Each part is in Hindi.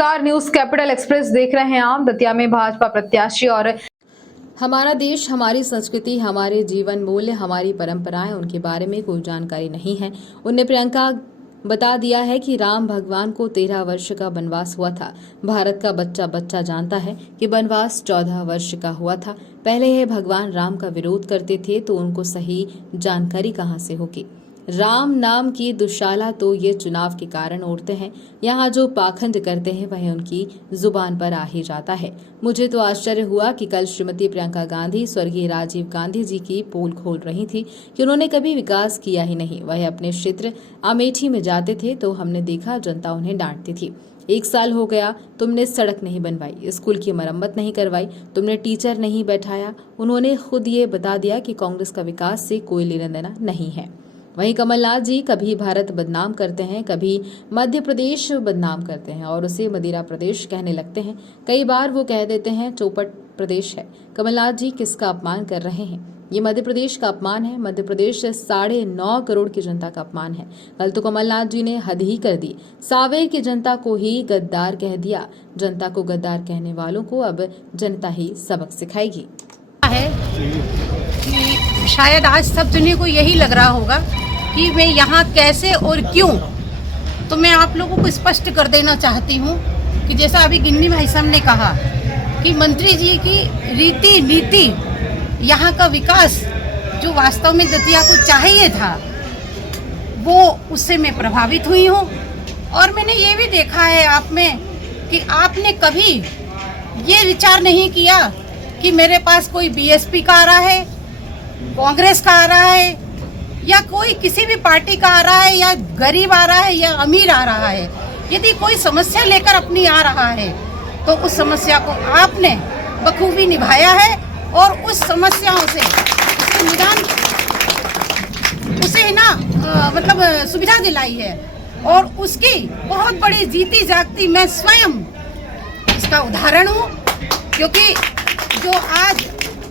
नमस्कार, न्यूज कैपिटल एक्सप्रेस देख रहे हैं आप। दतिया में भाजपा प्रत्याशी और हमारा देश, हमारी संस्कृति, हमारे जीवन मूल्य, हमारी परंपराएं, उनके बारे में कोई जानकारी नहीं है। उनने प्रियंका बता दिया है कि राम भगवान को 13 वर्ष का वनवास हुआ था। भारत का बच्चा बच्चा जानता है कि वनवास 14 वर्ष का हुआ था। पहले ये भगवान राम का विरोध करते थे तो उनको सही जानकारी कहां से होगी। राम नाम की दुशाला तो ये चुनाव के कारण उड़ते हैं। यहाँ जो पाखंड करते हैं वह उनकी जुबान पर आ ही जाता है। मुझे तो आश्चर्य हुआ कि कल श्रीमती प्रियंका गांधी स्वर्गीय राजीव गांधी जी की पोल खोल रही थी कि उन्होंने कभी विकास किया ही नहीं। वह अपने क्षेत्र अमेठी में जाते थे तो हमने देखा जनता उन्हें डांटती थी। 1 साल हो गया, तुमने सड़क नहीं बनवाई, स्कूल की मरम्मत नहीं करवाई, तुमने टीचर नहीं बैठाया। उन्होंने खुद ये बता दिया कि कांग्रेस का विकास से कोई लेना देना नहीं है। वहीं कमलनाथ जी कभी भारत बदनाम करते हैं, कभी मध्य प्रदेश बदनाम करते हैं और उसे मदिरा प्रदेश कहने लगते हैं। कई बार वो कह देते हैं चौपट प्रदेश है। कमलनाथ जी किसका अपमान कर रहे हैं? ये मध्य प्रदेश का अपमान है। मध्य प्रदेश 9.5 करोड़ की जनता का अपमान है। कल तो कमलनाथ जी ने हद ही कर दी। सांवेर की जनता को ही गद्दार कह दिया। जनता को गद्दार कहने वालों को अब जनता ही सबक सिखाएगी। है कि शायद आज सब जने को यही लग रहा होगा कि मैं यहाँ कैसे और क्यों। तो मैं आप लोगों को स्पष्ट कर देना चाहती हूँ कि जैसा अभी गिन्नी भाई साहब ने कहा कि मंत्री जी की रीति नीति, यहाँ का विकास जो वास्तव में दतिया को चाहिए था, वो उससे मैं प्रभावित हुई हूँ। और मैंने ये भी देखा है आप में कि आपने कभी ये विचार नहीं किया कि मेरे पास कोई बीएसपी का आ रहा है, कांग्रेस का आ रहा है, या कोई किसी भी पार्टी का आ रहा है, या गरीब आ रहा है या अमीर आ रहा है। यदि कोई समस्या लेकर अपनी आ रहा है तो उस समस्या को आपने बखूबी निभाया है और उस समस्याओं से उसके निदान उसे मतलब सुविधा दिलाई है। और उसकी बहुत बड़ी जीती जागती मैं स्वयं इसका उदाहरण हूँ। क्योंकि जो आज,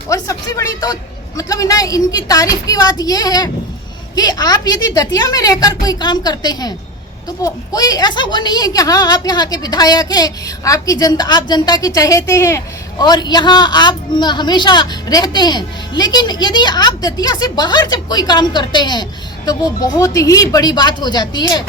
और सबसे बड़ी तो मतलब इनकी तारीफ की बात ये है कि आप यदि दतिया में रहकर कोई काम करते हैं तो कोई ऐसा वो नहीं है कि हाँ आप यहाँ के विधायक हैं, आप जनता के चहेते हैं और यहाँ आप हमेशा रहते हैं। लेकिन यदि आप दतिया से बाहर जब कोई काम करते हैं तो वो बहुत ही बड़ी बात हो जाती है।